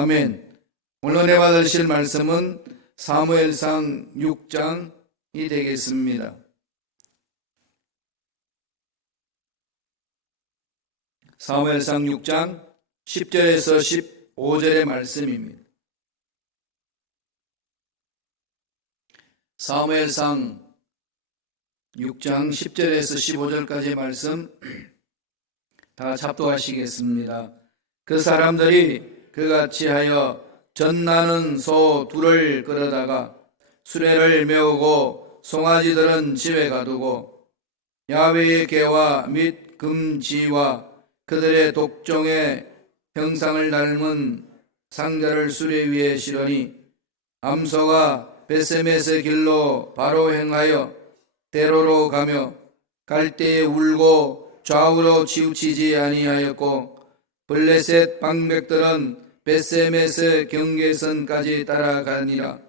아멘. 오늘 은혜 받으실 말씀은 사무엘상 6장이 되겠습니다. 사무엘상 6장 10절에서 15절의 말씀입니다. 사무엘상 6장 10절에서 15절까지의 말씀 다 합독하시겠습니다. 그 사람들이 그같이 하여 젖나는 소 둘을 끌어다가 수레를 메우고 송아지들은 집에 가두고 야훼의 계와 및 금지와 그들의 독종의 형상을 닮은 상자를 수레 위에 실으니 암소가 벳세메스의 길로 바로 행하여 대로로 가며 갈 때에 울고 좌우로 치우치지 아니하였고 블레셋 방백들은 벳세메스 경계선까지 따라가니라.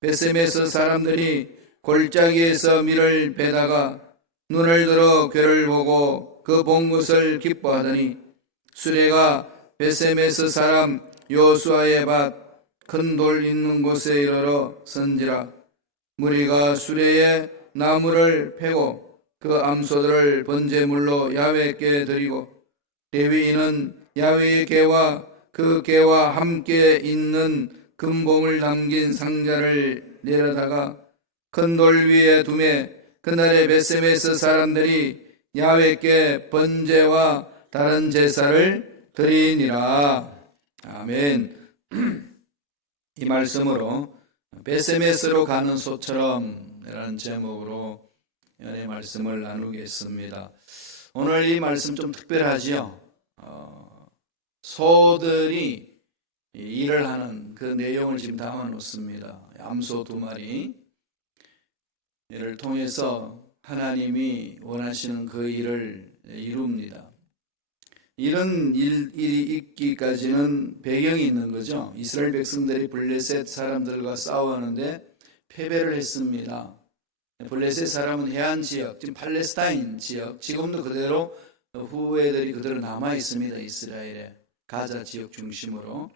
벳세메스 사람들이 골짜기에서 밀을 베다가 눈을 들어 괴를 보고 그 본 것을 기뻐하더니 수레가 벳세메스 사람 여호수아의 밭 큰 돌 있는 곳에 이르러 선지라. 무리가 수레에 나무를 패고 그 암소들을 번제물로 야훼께 드리고 레위인은 야훼의 계와 그 계와 함께 있는 금봉을 담긴 상자를 내려다가 큰 돌 위에 두매 그날의 벳세메스 사람들이 야훼께 번제와 다른 제사를 드리니라. 아멘. 이 말씀으로 벳세메스로 가는 소처럼 이라는 제목으로 연의 말씀을 나누겠습니다. 오늘 이 말씀 좀 특별하지요. 소들이 일을 하는 그 내용을 지금 담아 놓습니다. 암소 2마리 이를 통해서 하나님이 원하시는 그 일을 이룹니다. 이런 일이 있기까지는 배경이 있는 거죠. 이스라엘 백성들이 블레셋 사람들과 싸우는데 패배를 했습니다. 블레셋 사람은 해안 지역, 지금 팔레스타인 지역, 지금도 그대로 후예들이 그대로 남아 있습니다. 이스라엘에 가자 지역 중심으로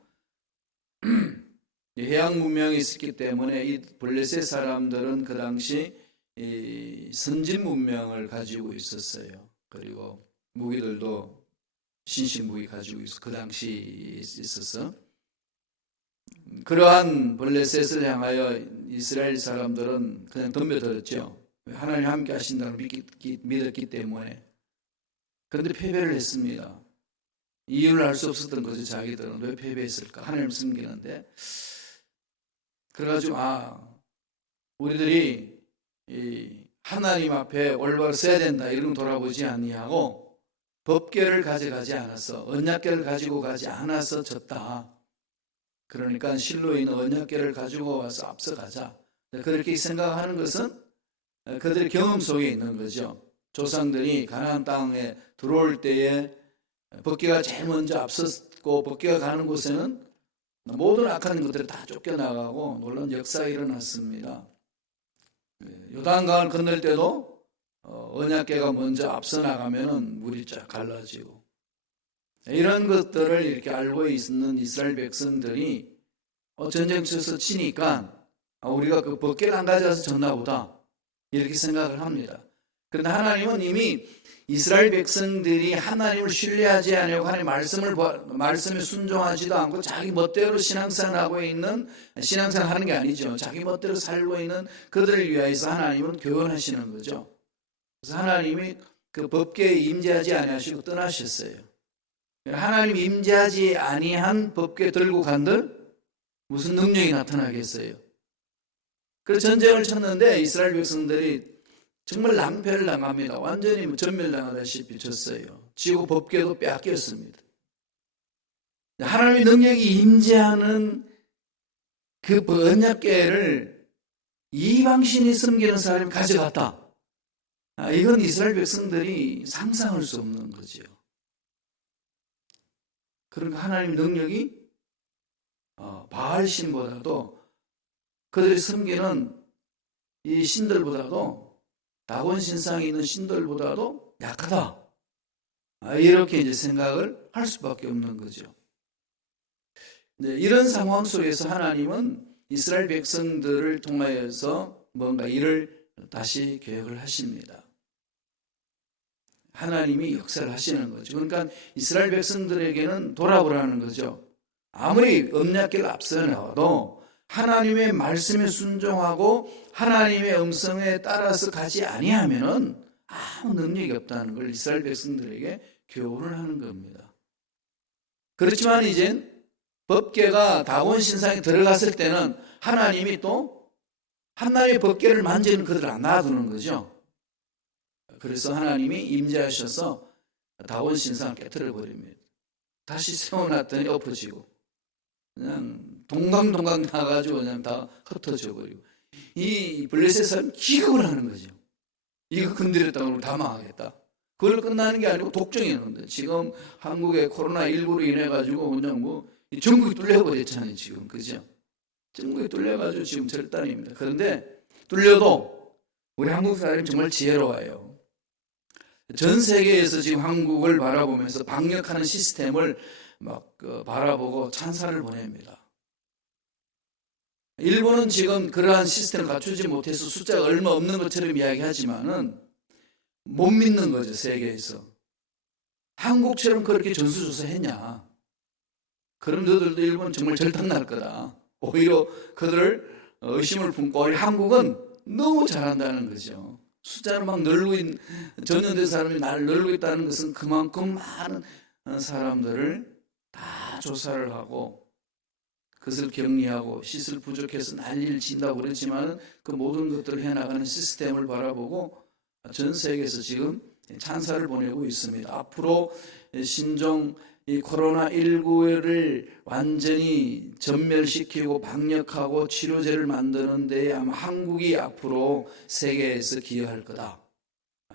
해양 문명이 있었기 때문에 이 블레셋 사람들은 그 당시 이 선진 문명을 가지고 있었어요. 그리고 무기들도 신식 무기 가지고 있어 그 당시 있어서 그러한 블레셋을 향하여 이스라엘 사람들은 그냥 덤벼들었죠. 하나님 함께 하신다고 믿었기 때문에. 그런데 패배를 했습니다. 이유를 알 수 없었던 거죠. 자기들은 왜 패배했을까? 하나님 섬기는데. 그래가지고 우리들이 이 하나님 앞에 올바로 서야 된다 이런 거 돌아보지 아니하고 법궤를 가져가지 않았어. 언약궤를 가지고 가지 않아서 졌다. 그러니까 실로에 있는 언약궤를 가지고 와서 앞서가자. 그렇게 생각하는 것은 그들의 경험 속에 있는 거죠. 조상들이 가나안 땅에 들어올 때에 법궤가 제일 먼저 앞섰고 법궤가 가는 곳에는 모든 악한 것들이 다 쫓겨나가고 놀라운 역사가 일어났습니다. 요단강을 건널 때도 언약궤가 먼저 앞서 나가면은 물이 쫙 갈라지고 이런 것들을 이렇게 알고 있는 이스라엘 백성들이 전쟁터에서 치니까 우리가 그 법궤를 안 가져와서 졌나 보다 이렇게 생각을 합니다. 그런데 하나님은 이미 이스라엘 백성들이 하나님을 신뢰하지 않으려고 하나님 말씀에 순종하지도 않고 자기 멋대로 신앙생활하고 있는 신앙생활 하는 게 아니죠. 자기 멋대로 살고 있는 그들을 위하여서 하나님은 교훈하시는 거죠. 그래서 하나님이 그 법궤에 임재하지 아니하시고 떠나셨어요. 하나님 임재하지 아니한 법궤 들고 간들 무슨 능력이 나타나겠어요? 그래서 전쟁을 쳤는데 이스라엘 백성들이 정말 낭패를 당합니다. 완전히 전멸당하다시피 졌어요. 지고 법궤도 빼앗겼습니다. 하나님의 능력이 임재하는 그 언약궤를 이방신이 섬기는 사람이 가져갔다. 이건 이스라엘 백성들이 상상할 수 없는 거죠. 그러니까 하나님의 능력이 바알신보다도 그들이 섬기는 이 신들보다도 다곤 신상에 있는 신들보다도 약하다. 이렇게 이제 생각을 할 수밖에 없는 거죠. 이런 상황 속에서 하나님은 이스라엘 백성들을 통하여서 뭔가 일을 다시 계획을 하십니다. 하나님이 역사를 하시는 거죠. 그러니까 이스라엘 백성들에게는 돌아보라는 거죠. 아무리 언약궤를 앞서 나와도 하나님의 말씀에 순종하고 하나님의 음성에 따라서 가지 아니하면은 아무 능력이 없다는 걸 이스라엘 백성들에게 교훈을 하는 겁니다. 그렇지만 이제 법궤가 다곤 신상에 들어갔을 때는 하나님이 또 하나님의 법궤를 만지는 그들을 안 놔두는 거죠. 그래서 하나님이 임재하셔서 다곤 신상을 깨트려 버립니다. 다시 세워놨더니 엎어지고 그냥 동강동강 나가지고 그냥 다 흩어져 버리고, 이 블레셋 사람 기겁을 하는 거죠. 이거 건드렸다고 우리 다 망하겠다. 그걸로 끝나는 게 아니고 독점이었는데, 지금 한국의 코로나19로 인해 가지고 그냥 뭐 전국이 뚫려버렸잖아요. 지금 그죠? 전국이 뚫려가지고 지금 절단입니다. 그런데 뚫려도 우리 한국 사람이 정말 지혜로워요. 전 세계에서 지금 한국을 바라보면서 방역하는 시스템을 막 바라보고 찬사를 보냅니다. 일본은 지금 그러한 시스템을 갖추지 못해서 숫자가 얼마 없는 것처럼 이야기하지만은 못 믿는 거죠, 세계에서. 한국처럼 그렇게 전수조사했냐? 그럼 너들도 일본은 정말 절단 날 거다. 오히려 그들을 의심을 품고, 한국은 너무 잘한다는 거죠. 숫자를 막 늘고 있는, 전염된 사람이 날 늘고 있다는 것은 그만큼 많은 사람들을 다 조사를 하고 그것을 격리하고 시설 부족해서 난리를 친다고 그랬지만 그 모든 것들을 해나가는 시스템을 바라보고 전 세계에서 지금 찬사를 보내고 있습니다. 앞으로 신종 이 코로나19를 완전히 전멸시키고 방역하고 치료제를 만드는 데에 아마 한국이 앞으로 세계에서 기여할 거다.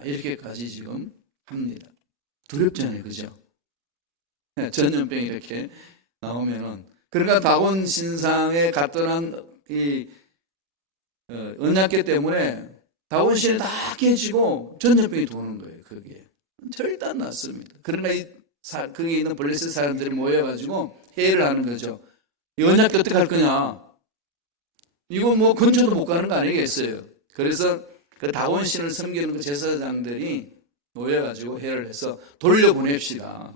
이렇게까지 지금 합니다. 두렵잖아요. 그죠? 전염병이 이렇게 나오면은. 그러니까 다곤 신상에 갔던 이 언약궤 때문에 다곤 신이 다 깨지고 전염병이 도는 거예요. 거기에. 절대 났습니다. 그러나 거기 있는 블레셋 사람들이 모여가지고 회의를 하는 거죠. 이 언약궤 어떻게 할 거냐? 이거 뭐 근처도 못 가는 거 아니겠어요? 그래서 그 다곤 신을 섬기는 그 제사장들이 모여가지고 회의를 해서 돌려보냅시다.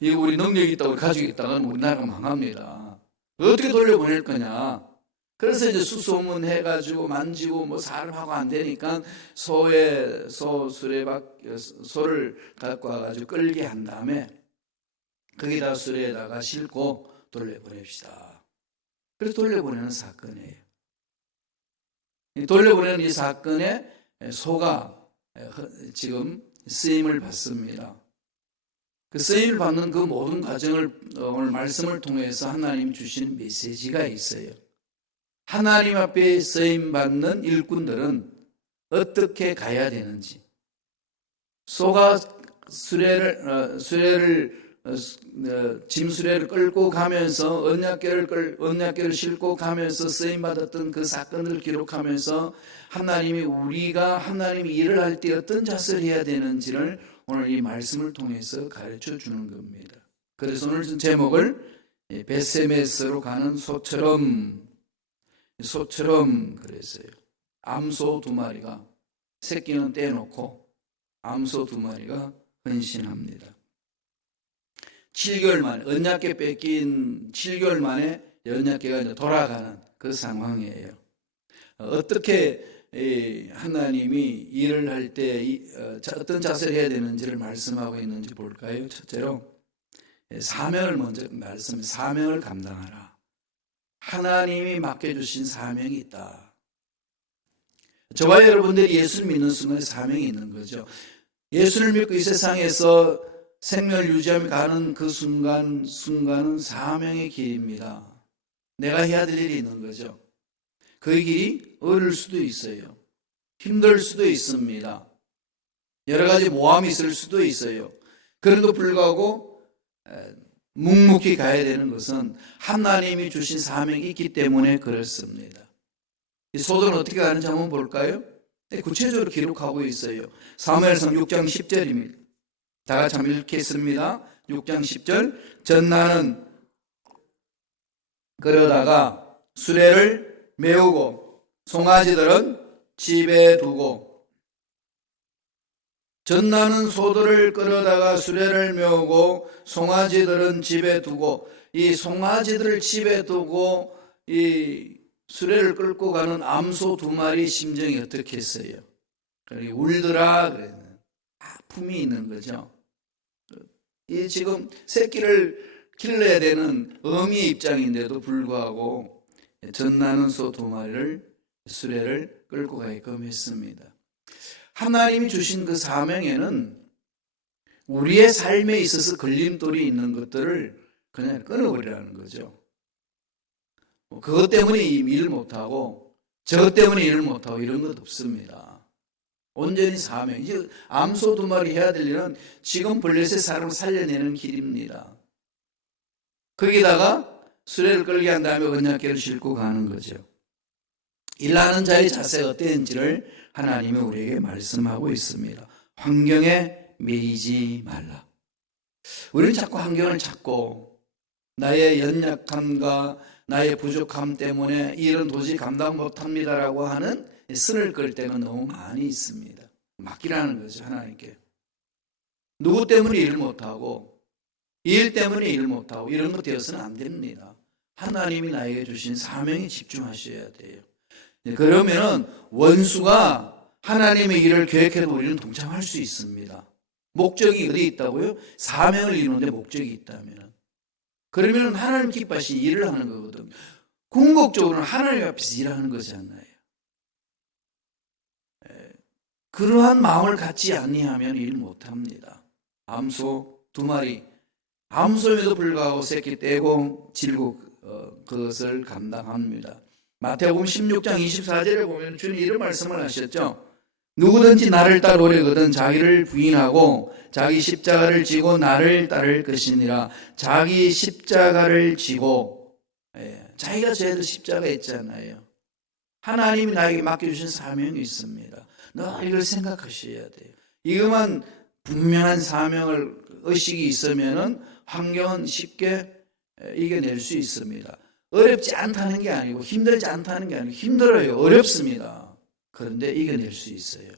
이거 우리 능력이 있다고 가지고 있다가는 우리나라가 망합니다. 어떻게 돌려보낼 거냐? 그래서 이제 수소문 해가지고 만지고 뭐 사람하고 안 되니까 소를 갖고 와가지고 끌게 한 다음에 거기다 수레에다가 싣고 돌려보냅시다. 그래서 돌려보내는 사건이에요. 돌려보내는 이 사건에 소가 지금 쓰임을 받습니다. 그 쓰임을 받는 그 모든 과정을 오늘 말씀을 통해서 하나님 주신 메시지가 있어요. 하나님 앞에 쓰임받는 일꾼들은 어떻게 가야 되는지, 소가 짐 수레를 끌고 가면서 언약궤를 싣고 가면서 쓰임받았던 그 사건을 기록하면서 하나님이 일을 할 때 어떤 자세를 해야 되는지를 오늘 이 말씀을 통해서 가르쳐 주는 겁니다. 그래서 오늘 제목을 베세메스로 가는 소처럼 그랬어요. 암소 2마리가 새끼는 떼놓고 암소 2마리가 헌신합니다. 7개월 만에 언약궤 뺏긴 7개월 만에 언약궤가 이제 돌아가는 그 상황이에요. 어떻게 하나님이 일을 할 때 어떤 자세를 해야 되는지를 말씀하고 있는지 볼까요? 첫째로 사명을 먼저 사명을 감당하라. 하나님이 맡겨주신 사명이 있다. 저와 여러분들이 예수를 믿는 순간에 사명이 있는 거죠. 예수를 믿고 이 세상에서 생명을 유지하며 가는 그 순간은 사명의 길입니다. 내가 해야 될 일이 있는 거죠. 그 길이 어려울 수도 있어요. 힘들 수도 있습니다. 여러 가지 모함이 있을 수도 있어요. 그런데도 불구하고 묵묵히 가야 되는 것은 하나님이 주신 사명이 있기 때문에 그렇습니다. 이 소들은 어떻게 가는지 한번 볼까요? 구체적으로 기록하고 있어요. 사무엘상 6장 10절입니다. 다 같이 한번 읽겠습니다. 6장 10절. 전나는 끌어다가 수레를 메우고 송아지들은 집에 두고 젖나는 소들을 끌어다가 수레를 메우고 송아지들은 집에 두고 이 송아지들을 집에 두고 이 수레를 끌고 가는 암소 2마리 심정이 어떻겠어요? 울더라 그랬는 아픔이 있는 거죠. 이 지금 새끼를 길러야 되는 어미 입장인데도 불구하고 젖나는 소 2마리를 수레를 끌고 가게끔 했습니다. 하나님이 주신 그 사명에는 우리의 삶에 있어서 걸림돌이 있는 것들을 그냥 끊어버리라는 거죠. 그것 때문에 일을 못하고 저것 때문에 일을 못하고 이런 것 없습니다. 온전히 사명. 이제 암소 2마리 해야 될 일은 지금 블레셋 사람을 살려내는 길입니다. 거기다가 수레를 끌게 한 다음에 언약궤를 싣고 가는 거죠. 일하는 자의 자세가 어땠는지를 하나님이 우리에게 말씀하고 있습니다. 환경에 매이지 말라. 우리는 자꾸 환경을 찾고 나의 연약함과 나의 부족함 때문에 이 일은 도저히 감당 못합니다라고 하는 쓴을 끌 때가 너무 많이 있습니다. 맡기라는 거죠, 하나님께. 누구 때문에 일을 못하고 일 때문에 일을 못하고 이런 것 되어서는 안 됩니다. 하나님이 나에게 주신 사명에 집중하셔야 돼요. 그러면은 원수가 하나님의 일을 계획해도 우리는 동참할 수 있습니다. 목적이 어디 있다고요? 사명을 이루는데 목적이 있다면. 그러면 하나님 기뻐하신 일을 하는 거거든. 궁극적으로는 하나님 앞에서 일하는 거잖아요. 그러한 마음을 갖지 아니하면 일 못합니다. 암소 2마리, 암소임에도 불구하고 새끼 떼고 질고 그것을 감당합니다. 마태복음 16장 24절에 보면 주님 이런 말씀을 하셨죠. 누구든지 나를 따르려거든 자기를 부인하고 자기 십자가를 지고 나를 따를 것이니라. 자기 십자가를 지고, 자기가 져야 될 십자가 있잖아요. 하나님이 나에게 맡겨주신 사명이 있습니다. 늘 이걸 생각하셔야 돼요. 이것만 분명한 사명을 의식이 있으면은 환경은 쉽게 이겨낼 수 있습니다. 어렵지 않다는 게 아니고 힘들지 않다는 게 아니고 힘들어요. 어렵습니다. 그런데 이겨낼 수 있어요.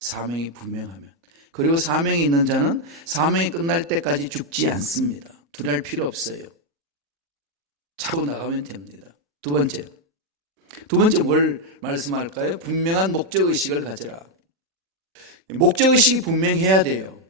사명이 분명하면. 그리고 사명이 있는 자는 사명이 끝날 때까지 죽지 않습니다. 두려울 필요 없어요. 차고 나가면 됩니다. 두 번째 뭘 말씀할까요? 분명한 목적의식을 가져라. 목적의식이 분명해야 돼요.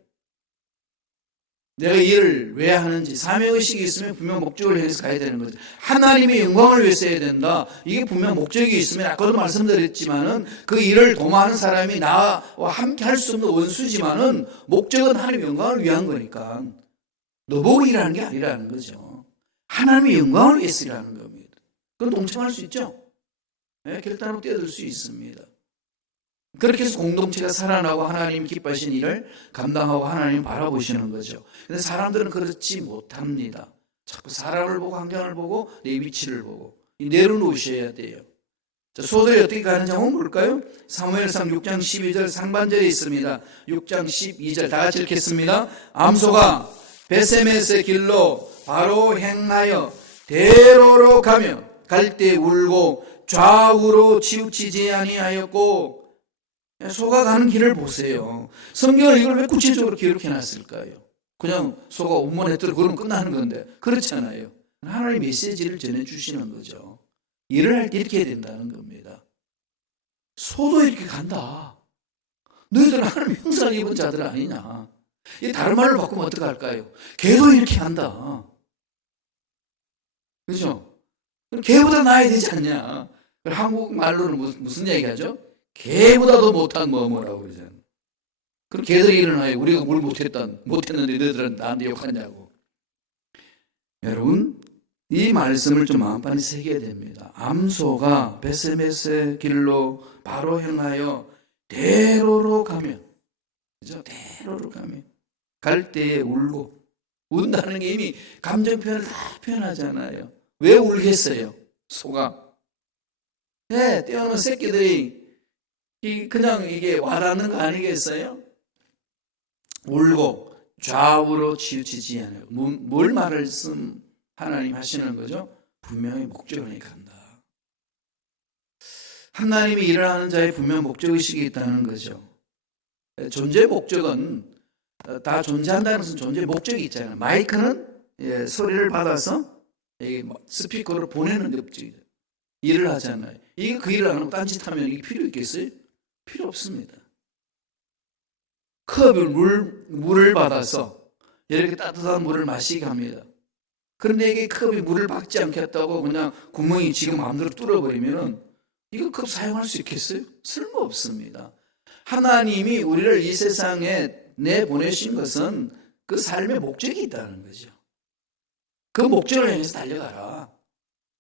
내가 일을 왜 하는지 사명의식이 있으면 분명 목적을 향해서 가야 되는 거죠. 하나님의 영광을 위해서 해야 된다. 이게 분명 목적이 있으면 아까도 말씀드렸지만은 그 일을 도모하는 사람이 나와 함께 할 수 없는 원수지만은 목적은 하나님의 영광을 위한 거니까 너보고 일하는 게 아니라는 거죠. 하나님의 영광을 위해서 일하는 겁니다. 그건 동참할 수 있죠. 결단하고 뛰어들 수 있습니다. 그렇게 해서 공동체가 살아나고 하나님 기뻐하신 일을 감당하고 하나님 바라보시는 거죠. 그런데 사람들은 그렇지 못합니다. 자꾸 사람을 보고 환경을 보고 내 위치를 보고 내려놓으셔야 돼요. 자, 소들이 어떻게 가는지 한번 볼까요? 사무엘상 6장 12절 상반절에 있습니다. 6장 12절 다 같이 읽겠습니다. 암소가 베세메스의 길로 바로 행하여 대로로 가며 갈 때 울고 좌우로 치우치지 아니하였고. 소가 가는 길을 보세요. 성경을 이걸 왜 구체적으로 기록해 놨을까요? 그냥 소가 운문했더니 그러면 끝나는 건데 그렇잖아요. 하나님의 메시지를 전해주시는 거죠. 일을 할 때 이렇게 해야 된다는 겁니다. 소도 이렇게 간다. 너희들은 하나님 형상을 입은 자들 아니냐. 다른 말로 바꾸면 어떡할까요? 개도 이렇게 간다. 그렇죠? 개보다 나아야 되지 않냐. 한국말로는 무슨 얘기하죠? 개보다도 못한 뭐라고 그러잖아요. 그럼 개들이 일어나요. 우리가 뭘 못했는데 너희들은 나한테 욕하냐고. 여러분, 이 말씀을 좀 마음판에 새겨야 됩니다. 암소가 베세메스의 길로 바로 행하여 대로로 가며, 그죠? 대로로 가며 갈 때에 울고. 운다는 게 이미 감정 표현을 다 표현하잖아요. 왜 울겠어요? 소가. 네, 떼어놓은 새끼들이 그냥 이게 와닿는 거 아니겠어요? 울고 좌우로 치우치지 않아요. 뭘 말씀 하나님 하시는 거죠? 분명히 목적을 간다. 하나님이 일을 하는 자의 분명 목적의식이 있다는 거죠. 존재 목적은 다 존재한다는 것은 존재 목적이 있잖아요. 마이크는 소리를 받아서 스피커로 보내는 목적이죠. 일을 하잖아요. 이게 그 일을 안 하고 딴짓하면 이게 필요 있겠어요? 필요 없습니다. 컵을 물을 받아서 이렇게 따뜻한 물을 마시게 합니다. 그런데 이게 컵이 물을 받지 않겠다고 그냥 구멍이 지금 마음대로 뚫어버리면은 이거 컵 사용할 수 있겠어요? 쓸모없습니다. 하나님이 우리를 이 세상에 내보내신 것은 그 삶의 목적이 있다는 거죠. 그 목적을 향해서 달려가라.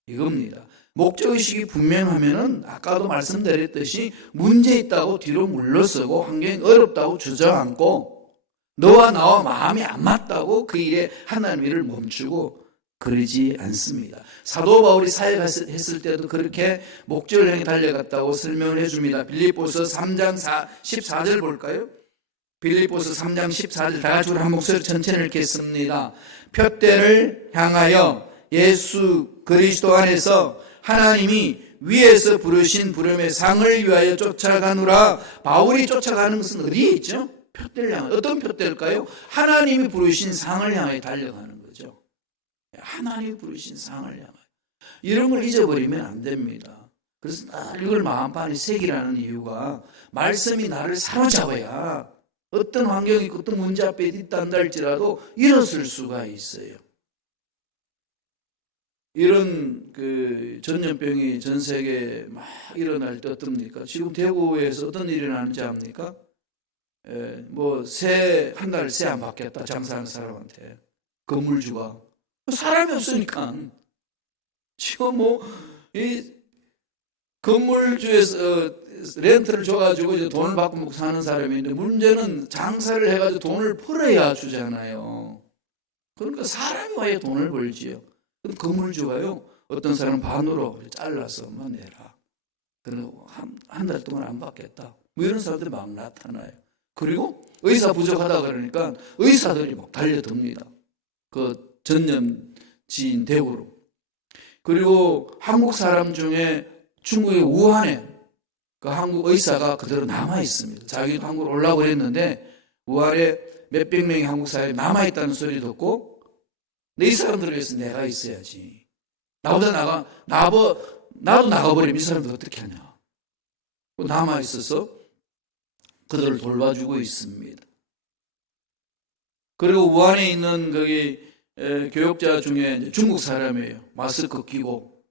이겁니다. 목적의식이 분명하면은 아까도 말씀드렸듯이 문제 있다고 뒤로 물러서고 환경이 어렵다고 주저앉고 너와 나와 마음이 안 맞다고 그 일에 하나님 일을 멈추고 그러지 않습니다. 사도 바울이 사역했을 때도 그렇게 목적을 향해 달려갔다고 설명을 해줍니다. 빌립보서 3장 14절 볼까요? 빌립보서 3장 14절 다 같이 우리 한 목소리 천천히 읽겠습니다. 표대를 향하여 예수 그리스도 안에서 하나님이 위에서 부르신 부름의 상을 위하여 쫓아가노라. 바울이 쫓아가는 것은 어디에 있죠? 표대를 향하여. 어떤 표대일까요? 하나님이 부르신 상을 향하여 달려가는 거죠. 하나님이 부르신 상을 향하여. 이런 걸 잊어버리면 안 됩니다. 그래서 이걸 마음판에 새기라는 이유가 말씀이 나를 사로잡아야 어떤 환경이 있고 어떤 문제 앞에 있다 할지라도 일어설 수가 있어요. 이런 그 전염병이 전 세계에 막 일어날 때 어떻습니까? 지금 대구에서 어떤 일이 일어나는지 압니까? 뭐 한 달 새 안 받겠다 장사하는 사람한테 건물주가 사람이 없으니까 지금 뭐 이 건물주에서 렌트를 줘가지고 이제 돈을 받고 먹고 사는 사람이 있는데 문제는 장사를 해가지고 돈을 벌어야 주잖아요. 그러니까 사람이 와야 돈을 벌지요. 그럼 건물주가요 어떤 사람은 반으로 잘라서만 내라. 그리고 한 달 동안 안 받겠다. 뭐 이런 사람들이 막 나타나요. 그리고 의사 부족하다 그러니까 의사들이 막 달려듭니다. 그 전염지인 대구로. 그리고 한국 사람 중에 중국의 우한에 그 한국 의사가 그대로 남아 있습니다. 자기도 한국으로 오려고 했는데 우한에 몇백 명의 한국 사람이 남아 있다는 소리 듣고 이 사람들을 위해서 내가 있어야지. 나도 나가버리면 이 사람들 어떻게 하냐. 남아 있어서 그들을 돌봐주고 있습니다. 그리고 우한에 있는 거기 교역자 중에 중국 사람이에요. 마스크 끼고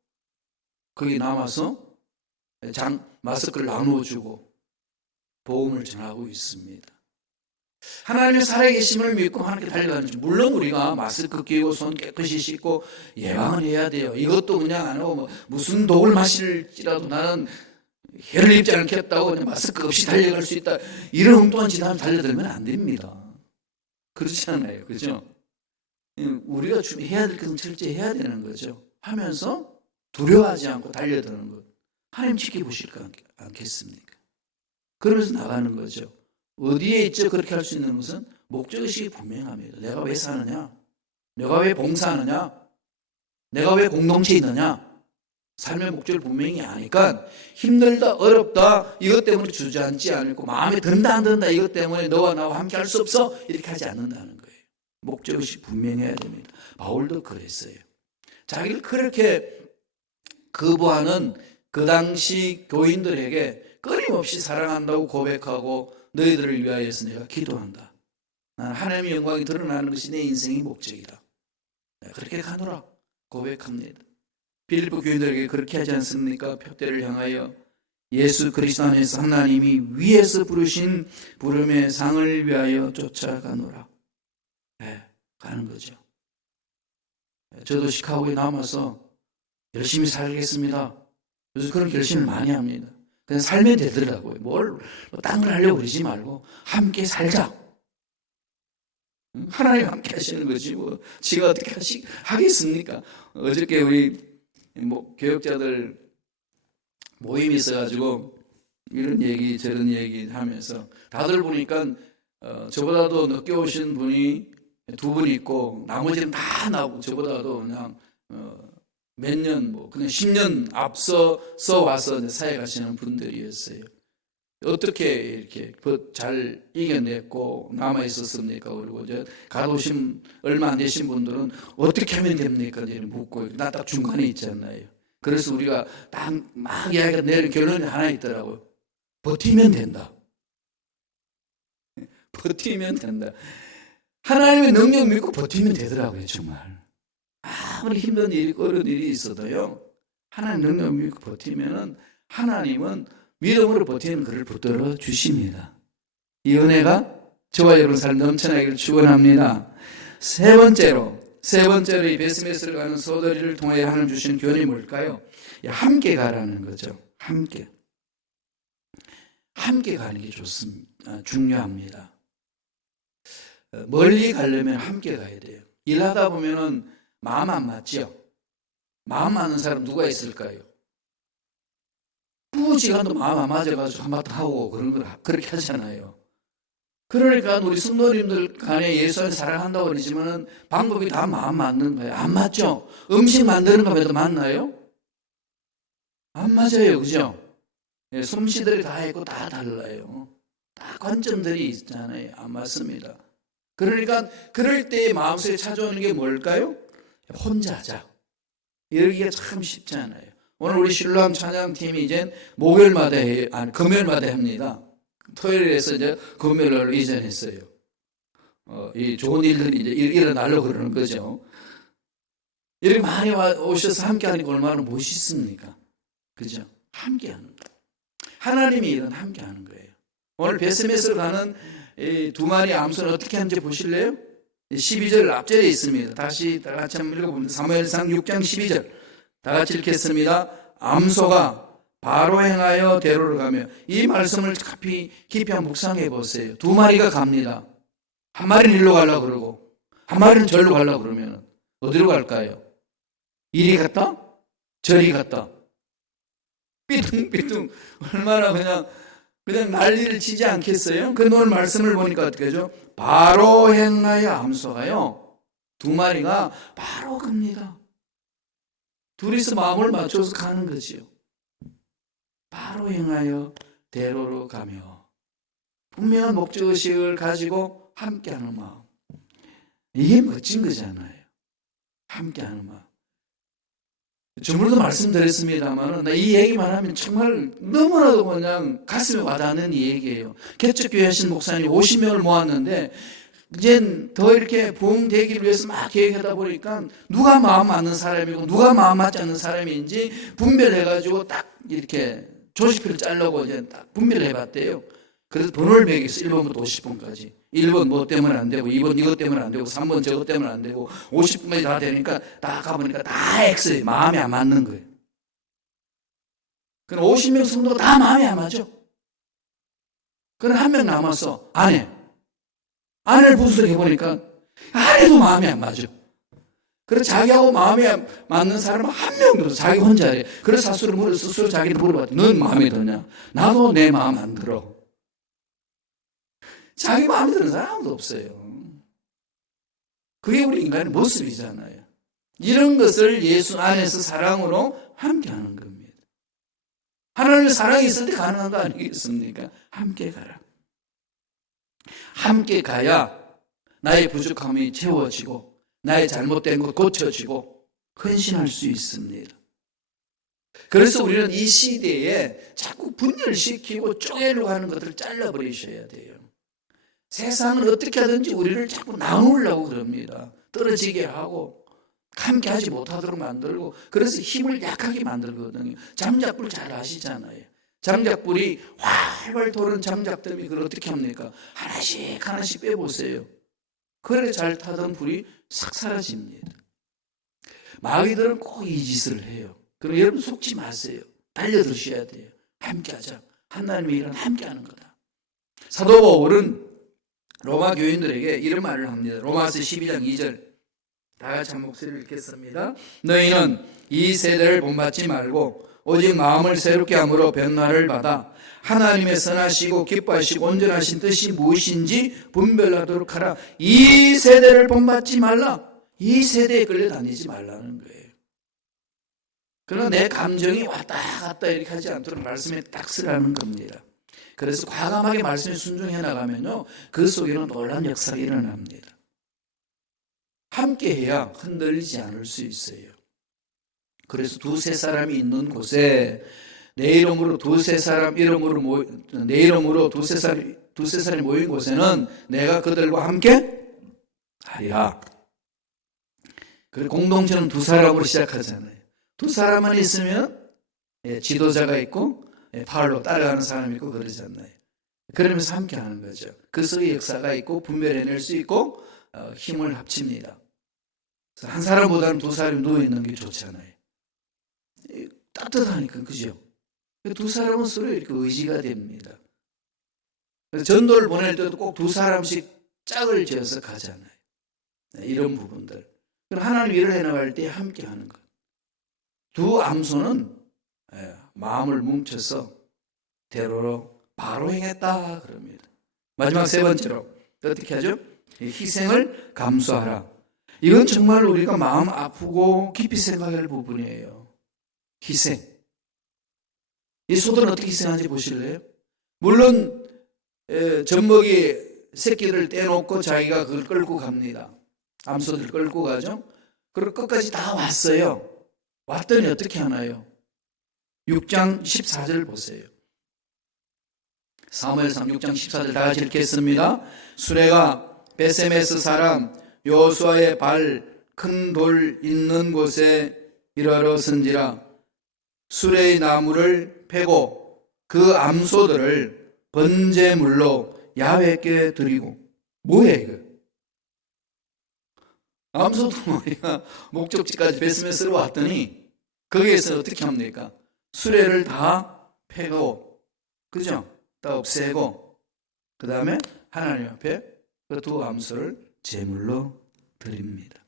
거기 남아서 마스크를 나누어주고 복음을 전하고 있습니다. 하나님의 살아계심을 믿고 하나님께 달려가는 중 물론 우리가 마스크 끼고 손 깨끗이 씻고 예방을 해야 돼요. 이것도 그냥 안 하고 무슨 독을 마실지라도 나는 해를 입지 않겠다고 그냥 마스크 없이 달려갈 수 있다. 이런 엉뚱한 짓 하면 달려들면 안 됩니다. 그렇지 않아요. 그죠? 우리가 해야 될 것은 철저히 해야 되는 거죠. 하면서 두려워하지 않고 달려드는 것. 하나님 지켜보실 거 않겠습니까? 그러면서 나가는 거죠. 어디에 있죠? 그렇게 할 수 있는 것은 목적의식이 분명합니다. 내가 왜 사느냐? 내가 왜 봉사하느냐? 내가 왜 공동체에 있느냐? 삶의 목적을 분명히 아니까 힘들다 어렵다 이것 때문에 주저앉지 않고 마음에 든다 안 든다 이것 때문에 너와 나와 함께 할 수 없어 이렇게 하지 않는다는 거예요. 목적의식이 분명해야 됩니다. 바울도 그랬어요. 자기를 그렇게 거부하는 그 당시 교인들에게 끊임없이 사랑한다고 고백하고 너희들을 위하여서 내가 기도한다. 나는 하나님의 영광이 드러나는 것이 내 인생의 목적이다. 그렇게 가노라 고백합니다. 빌립보 교인들에게 그렇게 하지 않습니까? 표대를 향하여 예수 그리스도 안에서 하나님이 위에서 부르신 부름의 상을 위하여 쫓아가노라. 가는 거죠. 저도 시카고에 남아서 열심히 살겠습니다. 요즘 그런 결심을 많이 합니다. 그냥 살면 되더라고요. 딴 걸 하려고 그러지 말고 함께 살자. 하나님 함께 하시는 거지 지가 어떻게 하겠습니까? 어저께 우리 교역자들 모임이 있어가지고 이런 얘기 저런 얘기 하면서 다들 보니까 저보다도 늦게 오신 분이 두 분 있고 나머지는 다 나오고 저보다도 그냥 몇 년, 그냥 10년 앞서서 와서 사회 가시는 분들이었어요. 어떻게 이렇게 잘 이겨냈고 남아 있었습니까? 그리고 이제 가도심 얼마 안 되신 분들은 어떻게 하면 됩니까? 이렇게 묻고 나 딱 중간에 있잖아요. 그래서 우리가 딱 막 이야기가 내린 결론이 하나 있더라고요. 버티면 된다. 버티면 된다. 하나님의 능력 믿고 버티면 되더라고요, 정말. 아무리 힘든 일이, 어려운 일이 있어도요, 하나님 능력 믿고 버티면은 하나님은 믿음으로 버티는 그를 붙들어 주십니다. 이 은혜가 저와 여러분 삶 넘쳐나기를 축원합니다. 세 번째로 이 베스메스를 가는 소더리를 통해 하나님 주신 교훈이 뭘까요? 함께 가라는 거죠. 함께 가는 게 좋습니다. 중요합니다. 멀리 가려면 함께 가야 돼요. 일하다 보면은 마음 안 맞죠? 마음 맞는 사람 누가 있을까요? 부부지간도 마음 안 맞아가지고 한바탕 하고 그런 걸 그렇게 하잖아요. 그러니까 우리 성도님들 간에 예수 안에 사랑한다고 그러지만은 방법이 다 마음 맞는 거예요. 안 맞죠? 음식 만드는 거에도 맞나요? 안 맞아요, 그죠? 예, 솜씨들이 다 있고 다 달라요. 다 관점들이 있잖아요. 안 맞습니다. 그러니까 그럴 때 마음속에 찾아오는 게 뭘까요? 혼자 하자. 이러기가 참 쉽지 않아요. 오늘 우리 신랑 찬양팀이 이제 목요일마다 해요. 아니, 금요일마다 합니다. 토요일에서 이제 금요일로 이전했어요. 이 좋은 일들이 이제 일어나려고 그러는 거죠. 이렇게 많이 오셔서 함께 하니까 얼마나 멋있습니까? 그죠? 함께 하는 거예요. 하나님이 이런 함께 하는 거예요. 오늘 베스메스로 가는 이 두 마리 암소는 어떻게 하는지 보실래요? 12절 앞절에 있습니다. 다시 다 같이 한번 읽어봅니다. 사무엘상 6장 12절. 다 같이 읽겠습니다. 암소가 바로 행하여 대로를 가며, 이 말씀을 깊이 한번 묵상해 보세요. 두 마리가 갑니다. 한 마리는 일로 가려고 그러고 한 마리는 절로 가려고 그러면 어디로 갈까요? 이리 갔다 저리 갔다 삐둥삐둥 얼마나 그냥 난리를 치지 않겠어요? 그 오늘 말씀을 보니까 어떻게 하죠? 바로 행하여 암소가요, 두 마리가 바로 갑니다. 둘이서 마음을 맞춰서 가는 거지요. 바로 행하여 대로로 가며 분명한 목적의식을 가지고 함께하는 마음. 이게 멋진 거잖아요. 함께하는 마음. 주물도 말씀드렸습니다만 이 얘기만 하면 정말 너무나도 그냥 가슴에 와닿는 이 얘기예요. 개척교회 하신 목사님 50명을 모았는데 이제 더 이렇게 부흥되기를 위해서 막 계획하다 보니까 누가 마음 맞는 사람이고 누가 마음 맞지 않는 사람인지 분별해가지고 딱 이렇게 조직표를 짜려고 이제 딱 분별을 해봤대요. 그래서 번호를 매겼어. 1번부터 50번까지. 1번 뭐 때문에 안 되고, 2번 이것 때문에 안 되고, 3번 저것 때문에 안 되고, 50번까지 다 되니까 딱 가보니까 다 X예요. 마음이 안 맞는 거예요. 그럼 50명 성도가 다 마음이 안 맞죠? 그럼 한 명 남았어. 아내를 분석해 보니까 아내도 마음이 안 맞아. 그래서 자기하고 마음이 맞는 사람은 한 명도 없어. 자기 혼자 해. 그래서 스스로 자기를 물어봤더니 넌 마음에 드냐? 나도 내 마음 안 들어. 자기 마음에 드는 사람 아무도 없어요. 그게 우리 인간의 모습이잖아요. 이런 것을 예수 안에서 사랑으로 함께하는 겁니다. 하나님의 사랑이 있을 때 가능한 거 아니겠습니까? 함께 가라. 함께 가야 나의 부족함이 채워지고 나의 잘못된 것 고쳐지고 헌신할 수 있습니다. 그래서 우리는 이 시대에 자꾸 분열시키고 쪼개려고 하는 것들을 잘라버리셔야 돼요. 세상은 어떻게 하든지 우리를 자꾸 나누려고 그럽니다. 떨어지게 하고 함께 하지 못하도록 만들고, 그래서 힘을 약하게 만들거든요. 장작불 잘 아시잖아요. 장작불이 활활 도는 장작들이 그걸 어떻게 합니까? 하나씩 빼보세요. 그래 잘 타던 불이 싹 사라집니다. 마귀들은 꼭 이 짓을 해요. 그럼 여러분 속지 마세요. 달려드셔야 돼요. 함께하자. 하나님의 일은 함께하는 거다. 사도 바울은 로마 교인들에게 이런 말을 합니다. 로마서 12장 2절 다 같이 한 목소리를 읽겠습니다. 너희는 이 세대를 본받지 말고 오직 마음을 새롭게 함으로 변화를 받아 하나님의 선하시고 기뻐하시고 온전하신 뜻이 무엇인지 분별하도록 하라. 이 세대를 본받지 말라. 이 세대에 끌려다니지 말라는 거예요. 그러나 내 감정이 왔다 갔다 이렇게 하지 않도록 말씀에 딱 쓰라는 겁니다. 그래서 과감하게 말씀에 순종해 나가면요, 그 속에는 놀라운 역사가 일어납니다. 함께 해야 흔들리지 않을 수 있어요. 그래서 두세 사람이 있는 곳에 내 이름으로 두세 사람이 모인 곳에는 내가 그들과 함께 하리라. 그리고 공동체는 두 사람으로 시작하잖아요. 두 사람만 있으면 지도자가 있고 팔로 따라가는 사람이 있고 그러잖아요. 그러면서 함께 하는 거죠. 그 속에 역사가 있고 분별해낼 수 있고 힘을 합칩니다. 한 사람보다는 두 사람이 누워있는 게 좋잖아요. 따뜻하니까, 그죠? 두 사람은 서로 이렇게 의지가 됩니다. 그래서 전도를 보낼 때도 꼭 두 사람씩 짝을 지어서 가잖아요. 이런 부분들. 그럼 하나님 일을 해나갈 때 함께 하는 것. 두 암소는 마음을 뭉쳐서 대로로 바로 행했다 그럽니다. 마지막 세 번째로 어떻게 하죠? 희생을 감수하라. 이건 정말 우리가 마음 아프고 깊이 생각할 부분이에요. 희생. 이 소들은 어떻게 희생하는지 보실래요? 물론 젖먹이 새끼를 떼놓고 자기가 그걸 끌고 갑니다. 암소들 끌고 가죠. 그리고 끝까지 다 왔어요. 왔더니 어떻게 하나요? 6장 14절 보세요. 사무엘상 6장 14절 다 같이 읽겠습니다. 수레가 베세메스 사람 여호수아의 발 큰 돌 있는 곳에 이르러 선지라. 수레의 나무를 패고 그 암소들을 번제물로 야훼께 드리고. 뭐야 이거? 암소도 우리가 목적지까지 베스메스로 왔더니 거기에서 어떻게 합니까? 수레를 다 패고, 그죠? 다 없애고, 그 다음에 하나님 앞에 그 두 암소를 제물로 드립니다.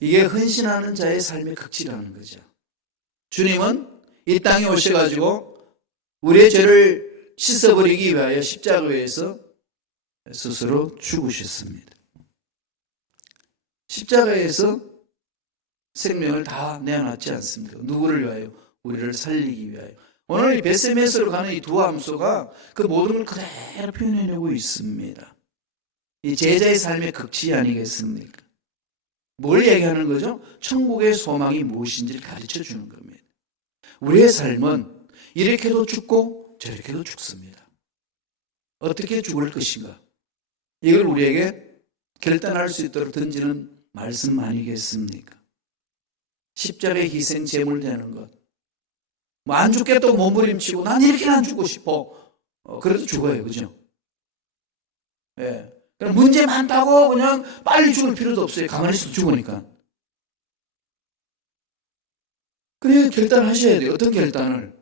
이게 헌신하는 자의 삶의 극치라는 거죠. 주님은 이 땅에 오셔가지고 우리의 죄를 씻어버리기 위하여 십자가에서 스스로 죽으셨습니다. 십자가에서 생명을 다 내어놨지 않습니까? 누구를 위하여? 우리를 살리기 위하여. 오늘 이 베세메스로 가는 이 두 암소가 그 모든 걸 그대로 표현해내고 있습니다. 이 제자의 삶의 극치 아니겠습니까? 뭘 얘기하는 거죠? 천국의 소망이 무엇인지를 가르쳐 주는 겁니다. 우리의 삶은 이렇게도 죽고 저렇게도 죽습니다. 어떻게 죽을 것인가? 이걸 우리에게 결단할 수 있도록 던지는 말씀 아니겠습니까? 십자가의 희생 제물 되는 것. 뭐 안 죽겠다고 몸부림치고 난 이렇게 안 죽고 싶어. 그래도 죽어요. 그죠? 예. 그럼 문제 많다고 그냥 빨리 죽을 필요도 없어요. 가만히 있어도 죽으니까. 그래서 결단하셔야 돼요. 어떤 결단을?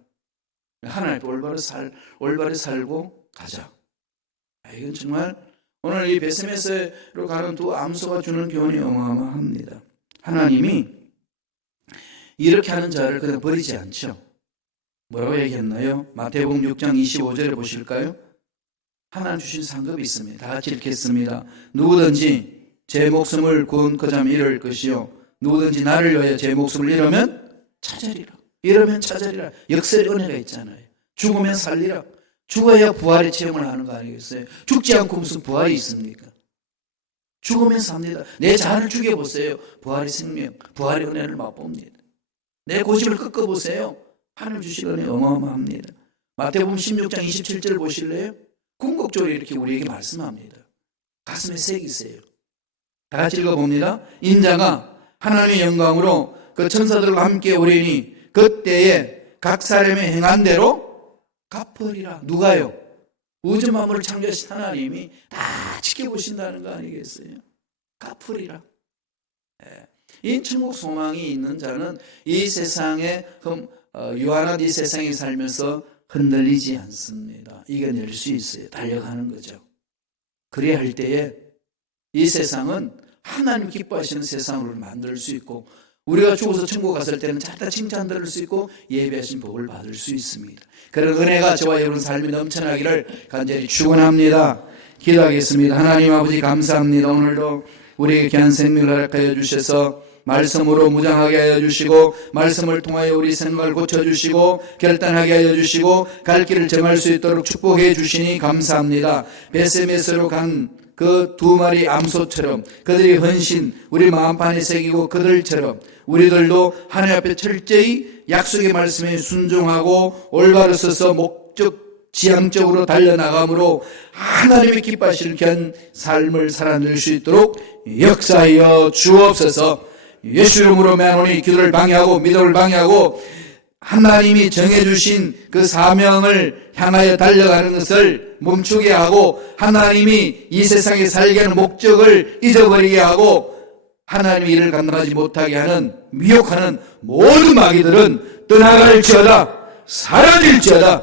하나님 올바로 살고 가자. 이건 정말 오늘 이 베세메스로 가는 두 암소가 주는 교훈이 어마어마합니다. 하나님이 이렇게 하는 자를 그냥 버리지 않죠. 뭐라고 얘기했나요? 마태복음 6장 25절에 보실까요? 하나님 주신 상급이 있습니다. 다 같이 읽겠습니다. 누구든지 제 목숨을 구원 그자면 잃을 것이요 누구든지 나를 위하여 제 목숨을 잃으면 찾으리라. 잃으면 찾으리라. 역설의 은혜가 있잖아요. 죽으면 살리라. 죽어야 부활의 체험을 하는 거 아니겠어요? 죽지 않고 무슨 부활이 있습니까? 죽으면 삽니다. 내 자아를 죽여보세요. 부활의 생명, 부활의 은혜를 맛봅니다. 내 고집을 꺾어보세요. 하늘 주신 은혜 어마어마합니다. 마태복음 16장 27절 보실래요? 궁극적으로 이렇게 우리에게 말씀합니다. 가슴에 새기세요. 다 같이 읽어봅니다. 인자가 하나님의 영광으로 그 천사들과 함께 오리니 그때에 각 사람의 행한 대로 갚으리라. 누가요? 우주 만물을 창조하신 하나님이 다 지켜보신다는 거 아니겠어요? 갚으리라. 이 천국 소망이 있는 자는 이 세상에 유한한 이 세상에 살면서 흔들리지 않습니다. 이겨낼 수 있어요. 달려가는 거죠. 그래야 할 때에 이 세상은 하나님 기뻐하시는 세상으로 만들 수 있고 우리가 죽어서 천국 갔을 때는 자다 칭찬 들을 수 있고 예배하신 복을 받을 수 있습니다. 그런 은혜가 저와 여러분 삶이 넘쳐나기를 간절히 축원합니다. 기도하겠습니다. 하나님 아버지 감사합니다. 오늘도 우리에게 귀한 생명을 허락하여 주셔서 말씀으로 무장하게 하여 주시고 말씀을 통하여 우리 생각을 고쳐주시고 결단하게 하여 주시고 갈 길을 정할 수 있도록 축복해 주시니 감사합니다. 베세메스로 간 그 두 마리 암소처럼 그들이 헌신 우리 마음판에 새기고 그들처럼 우리들도 하나님 앞에 철저히 약속의 말씀에 순종하고 올바로 서서 목적 지향적으로 달려나감으로 하나님의 기뻐하실 귀한 삶을 살아낼 수 있도록 역사하여 주옵소서. 예수 이름으로 매하노니 기도를 방해하고 믿음을 방해하고 하나님이 정해주신 그 사명을 향하여 달려가는 것을 멈추게 하고 하나님이 이 세상에 살게 하는 목적을 잊어버리게 하고 하나님의 일을 감당하지 못하게 하는 미혹하는 모든 마귀들은 떠나갈지어다 사라질지어다.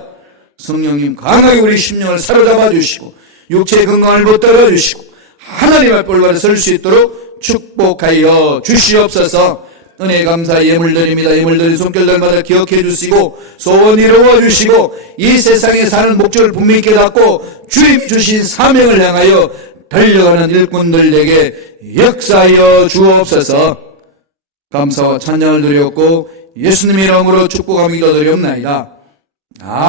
성령님 강하게 우리 심령을 사로잡아 주시고 육체의 건강을 붙들어 주시고 하나님 앞에 올바로 설 수 있도록 축복하여 주시옵소서. 은혜 감사 예물 드립니다. 예물 드린 손길들마다 기억해 주시고 소원 이루어 주시고 이 세상에 사는 목적을 분명히 깨닫고 주님 주신 사명을 향하여 달려가는 일꾼들에게 역사하여 주옵소서. 감사와 찬양을 드렸고 예수님의 이름으로 축복하며 기도드리옵나이다. 아멘.